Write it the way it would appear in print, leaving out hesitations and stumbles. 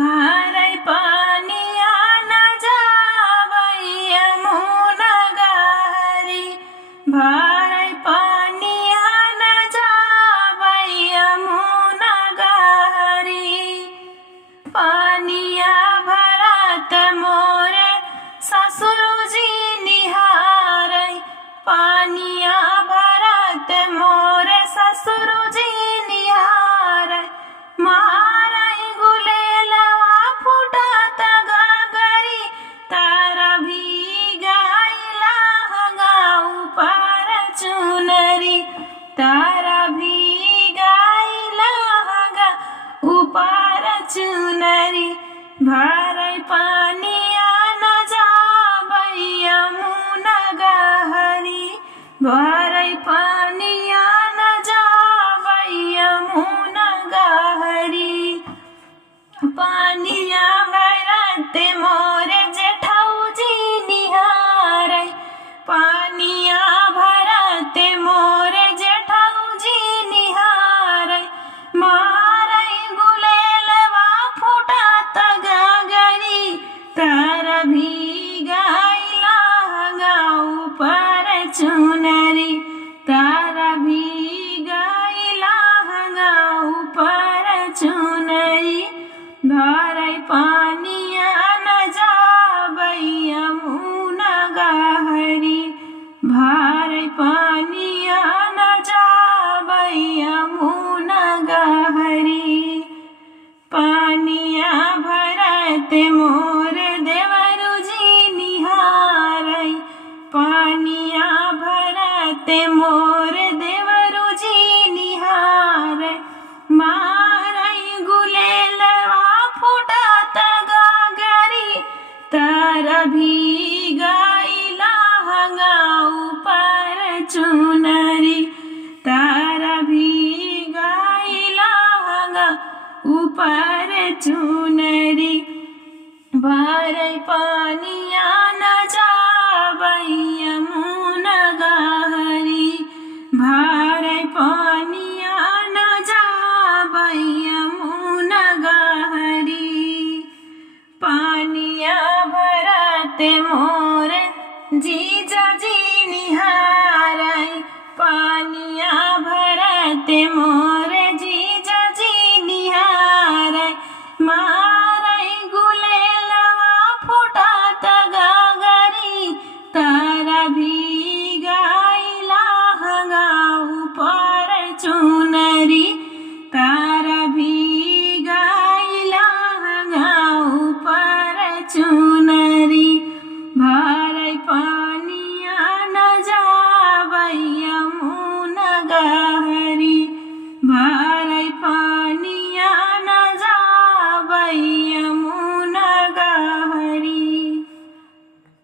भारै पानिया न जाबै यमुना गहरी। भारै पानिया न जाबै यमुना गहरी। पानिया भरत मोरे ससुरजी निहारै। पानिया भरत मोरे ससुरजी निहारै। मारै गुलेलवा फुटत गागरी। तारा भीगाइला गाऊ पर चुनरी। तारा भीगाइला ऊपर चुनरी। भारै पानिया न जाबै यमुना गहरी। भारै पानिया न जाबै यमुना गहरी। पानिया भरत मोरे जेठौजी निहारै। पानिया भरत मोरे जेठौजी निहारै। मारै गुलेलवा फुटत गागरी। तारा भीगाइला गाऊ पर चुनरी। तारा भीगाइला गाऊ पर चुनरी। भारै पानिया न जाबै यमुना गहरी। भारै पानिया न जाबै यमुना गहरी। पानिया भरत मोरे देवरुजी निहारै। पानिया भरत मोरे देवरुजी निहारै। मारै गुलेलवा फुटत गागरी। तारा भीगाइला गाऊ पर चुनरी। तारा भीगाइला ऊपर चुनरी। भारै पानिया न जाबै यमुना गहरी। भारै पानिया न जाबै यमुना गहरी। पानिया भरत मोरे जीजाजी निहारै। पानिया भरत मोरे जीजाजी निहारै।